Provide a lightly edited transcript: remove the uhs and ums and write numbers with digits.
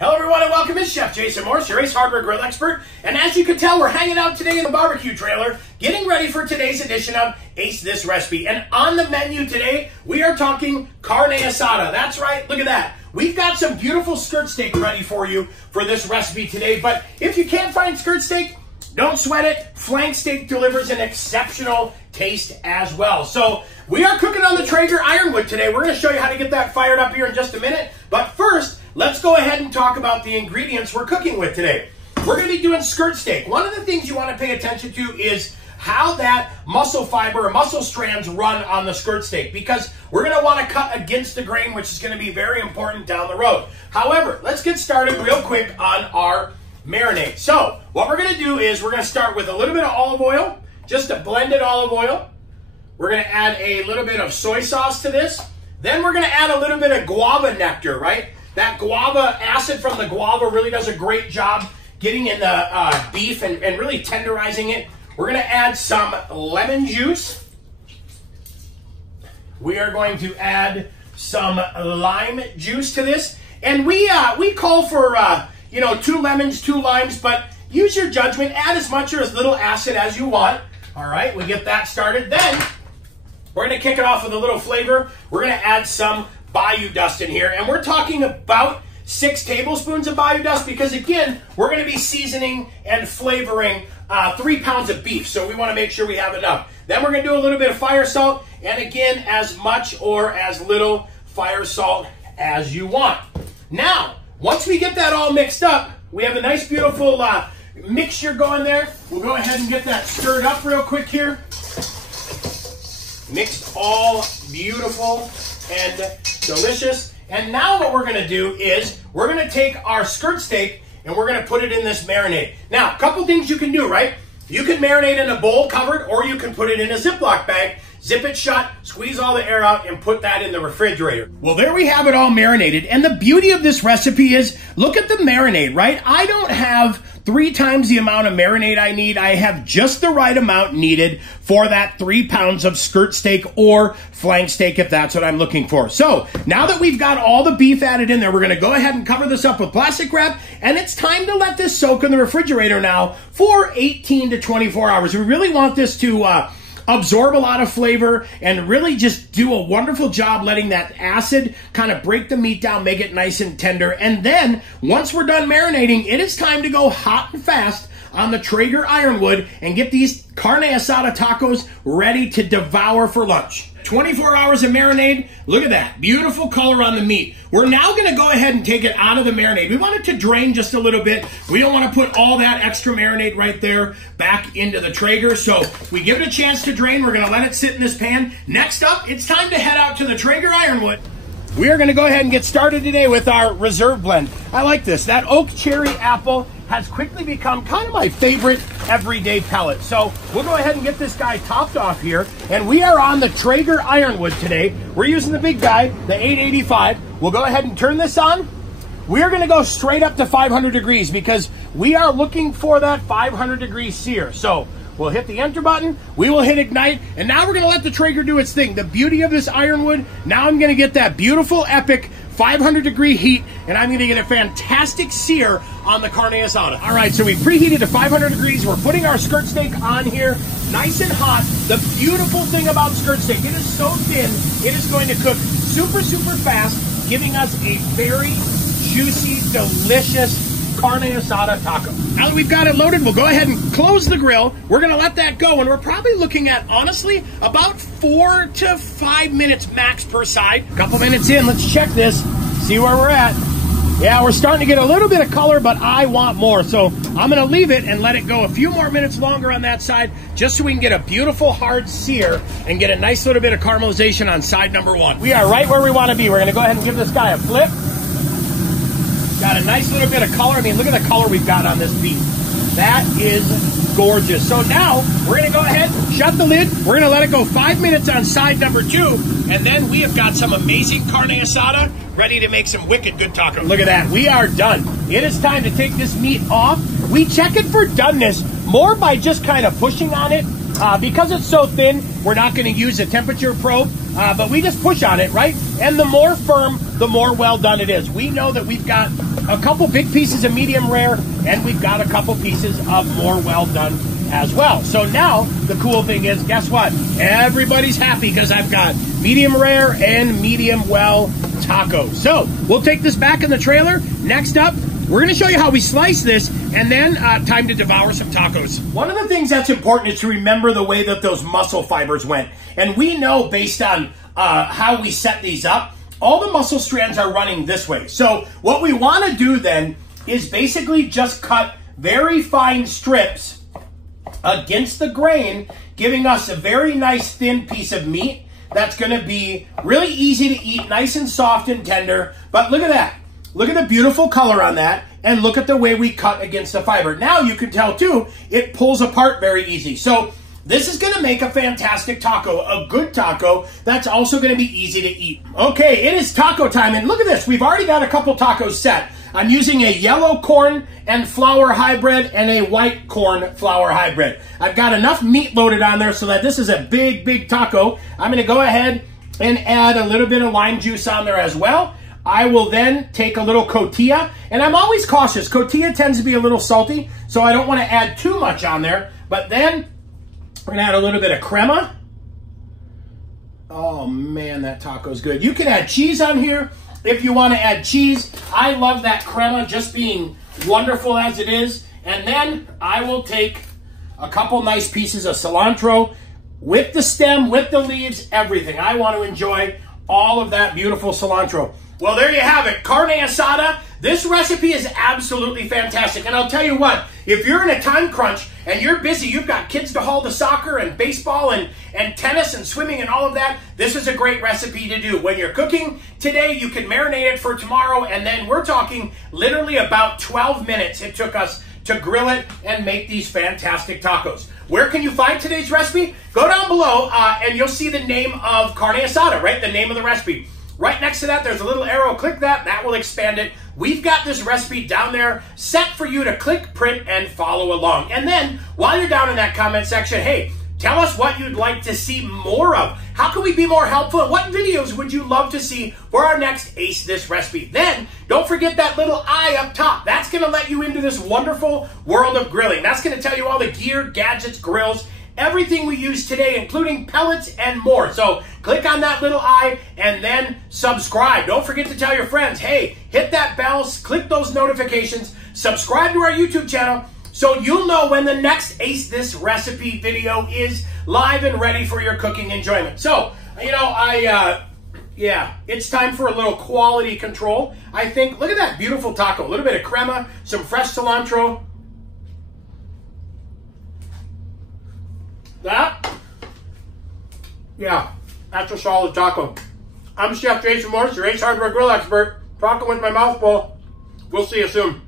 Hello everyone and welcome. It's Chef Jason Morse, your Ace Hardware Grill expert. And as you can tell, we're hanging out today in the barbecue trailer, getting ready for today's edition of Ace This Recipe. And on the menu today, we are talking carne asada. That's right, look at that. We've got some beautiful skirt steak ready for you for this recipe today. But if you can't find skirt steak, don't sweat it. Flank steak delivers an exceptional taste as well. So we are cooking on the Traeger Ironwood today. We're going to show you how to get that fired up here in just a minute. But first, let's go ahead and talk about the ingredients we're cooking with today. We're going to be doing skirt steak. One of the things you want to pay attention to is how that muscle fiber or muscle strands run on the skirt steak, because we're going to want to cut against the grain, which is going to be very important down the road. However, let's get started real quick on our marinade. So what we're going to do is we're going to start with a little bit of olive oil, just a blended olive oil. We're going to add a little bit of soy sauce to this. Then we're going to add a little bit of guava nectar, right? That guava acid from the guava really does a great job getting in the beef and really tenderizing it. We're going to add some lemon juice. We are going to add some lime juice to this. And we call for, 2 lemons, 2 limes, but use your judgment. Add as much or as little acid as you want. All right, we get that started. Then we're going to kick it off with a little flavor. We're going to add some bayou dust in here. And we're talking about 6 tablespoons of bayou dust because, again, we're going to be seasoning and flavoring 3 pounds of beef. So we want to make sure we have enough. Then we're going to do a little bit of fire salt. And, again, as much or as little fire salt as you want. Now, once we get that all mixed up, we have a nice, beautiful mixture going there. We'll go ahead and get that stirred up real quick here. Mixed all beautiful and delicious. And now what we're going to do is we're going to take our skirt steak and we're going to put it in this marinade. Now, a couple things you can do, right? You can marinate in a bowl covered, or you can put it in a Ziploc bag, zip it shut, squeeze all the air out, and put that in the refrigerator. Well, there we have it all marinated. And the beauty of this recipe is, look at the marinade, right? I don't have 3 times the amount of marinade I need. I have just the right amount needed for that 3 pounds of skirt steak or flank steak, if that's what I'm looking for. So now that we've got all the beef added in there, we're going to go ahead and cover this up with plastic wrap, and it's time to let this soak in the refrigerator now for 18 to 24 hours. We really want this to absorb a lot of flavor and really just do a wonderful job letting that acid kind of break the meat down, make it nice and tender. And then once we're done marinating, it is time to go hot and fast on the Traeger Ironwood and get these carne asada tacos ready to devour for lunch. 24 hours of marinade. Look at that. Beautiful color on the meat. We're now going to go ahead and take it out of the marinade. We want it to drain just a little bit. We don't want to put all that extra marinade right there back into the Traeger. So we give it a chance to drain. We're going to let it sit in this pan. Next up, it's time to head out to the Traeger Ironwood. We are going to go ahead and get started today with our reserve blend. I like this. That oak cherry apple has quickly become kind of my favorite everyday pellet. So we'll go ahead and get this guy topped off here. And we are on the Traeger Ironwood today. We're using the big guy, the 885. We'll go ahead and turn this on. We are going to go straight up to 500 degrees because we are looking for that 500 degree sear. So we'll hit the enter button, we will hit ignite, and now we're going to let the Traeger do its thing. The beauty of this Ironwood, now I'm going to get that beautiful, epic 500 degree heat, and I'm going to get a fantastic sear on the carne asada. All right, so we preheated to 500 degrees. We're putting our skirt steak on here, nice and hot. The beautiful thing about skirt steak, it is so thin, it is going to cook super, super fast, giving us a very juicy, delicious carne asada taco. Now that we've got it loaded, we'll go ahead and close the grill. We're going to let that go, and we're probably looking at, honestly, about 4 to 5 minutes max per side. A couple minutes in, let's check this, see where we're at. Yeah, we're starting to get a little bit of color, but I want more. So I'm going to leave it and let it go a few more minutes longer on that side, just so we can get a beautiful hard sear and get a nice little bit of caramelization on side number 1. We are right where we want to be. We're going to go ahead and give this guy a flip. Got a nice little bit of color. I mean, look at the color we've got on this beef. That is gorgeous. So now we're going to go ahead, shut the lid. We're going to let it go 5 minutes on side number 2. And then we have got some amazing carne asada ready to make some wicked good tacos. Look at that. We are done. It is time to take this meat off. We check it for doneness more by just kind of pushing on it. Because it's so thin, we're not going to use a temperature probe, but we just push on it, right? And the more firm, the more well done it is. We know that we've got a couple big pieces of medium rare, and we've got a couple pieces of more well done as well. So now the cool thing is, guess what? Everybody's happy because I've got medium rare and medium well tacos. So we'll take this back in the trailer. Next up, we're going to show you how we slice this, and then time to devour some tacos. One of the things that's important is to remember the way that those muscle fibers went. And we know based on how we set these up, all the muscle strands are running this way. So what we want to do then is basically just cut very fine strips against the grain, giving us a very nice thin piece of meat that's going to be really easy to eat, nice and soft and tender. But look at that. Look at the beautiful color on that, and look at the way we cut against the fiber. Now you can tell too, it pulls apart very easy. So this is going to make a fantastic taco, a good taco that's also going to be easy to eat. Okay, it is taco time, and look at this. We've already got a couple tacos set. I'm using a yellow corn and flour hybrid and a white corn flour hybrid. I've got enough meat loaded on there so that this is a big, big taco. I'm going to go ahead and add a little bit of lime juice on there as well. I will then take a little cotija, and I'm always cautious. Cotija tends to be a little salty, so I don't want to add too much on there. But then we're going to add a little bit of crema. Oh man, that taco's good. You can add cheese on here if you want to add cheese. I love that crema just being wonderful as it is. And then I will take a couple nice pieces of cilantro with the stem, with the leaves, everything. I want to enjoy all of that beautiful cilantro. Well, there you have it, carne asada. This recipe is absolutely fantastic. And I'll tell you what, if you're in a time crunch and you're busy, you've got kids to haul to soccer and baseball and tennis and swimming and all of that, this is a great recipe to do. When you're cooking today, you can marinate it for tomorrow, and then we're talking literally about 12 minutes it took us to grill it and make these fantastic tacos. Where can you find today's recipe? Go down below and you'll see the name of carne asada, right? The name of the recipe. Right next to that, there's a little arrow. Click that. That will expand it. We've got this recipe down there set for you to click, print, and follow along. And then, while you're down in that comment section, hey, tell us what you'd like to see more of. How can we be more helpful? What videos would you love to see for our next Ace This recipe? Then, don't forget that little eye up top. That's going to let you into this wonderful world of grilling. That's going to tell you all the gear, gadgets, grills, everything we use today, including pellets and more. So click on that little eye and then subscribe. Don't forget to tell your friends, hey, hit that bell, click those notifications, subscribe to our YouTube channel so you'll know when the next Ace This recipe video is live and ready for your cooking enjoyment. So, you know, yeah, it's time for a little quality control. I think, look at that beautiful taco. A little bit of crema, some fresh cilantro. That, yeah, that's a solid taco. I'm Chef Jason Morris, your Ace Hardware Grill expert, talking with my mouth full. We'll see you soon.